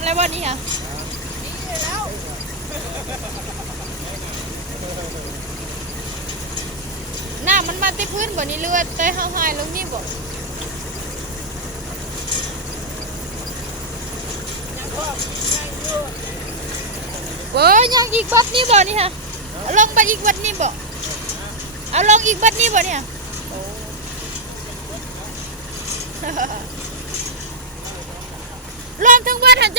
ำแล้ววันนี้ค่ะน้ำมันมาที่พื้นบ่นี่เลือดเต้ห้าวหายลงนี่บ่เว้ยยังอีกบัดนี่บ่นี่ฮะเอาลงไปอีกบัดนี่บ่เอาลงอีกบัดนี่บ่เนี่ยรวมทั้งวัดหัน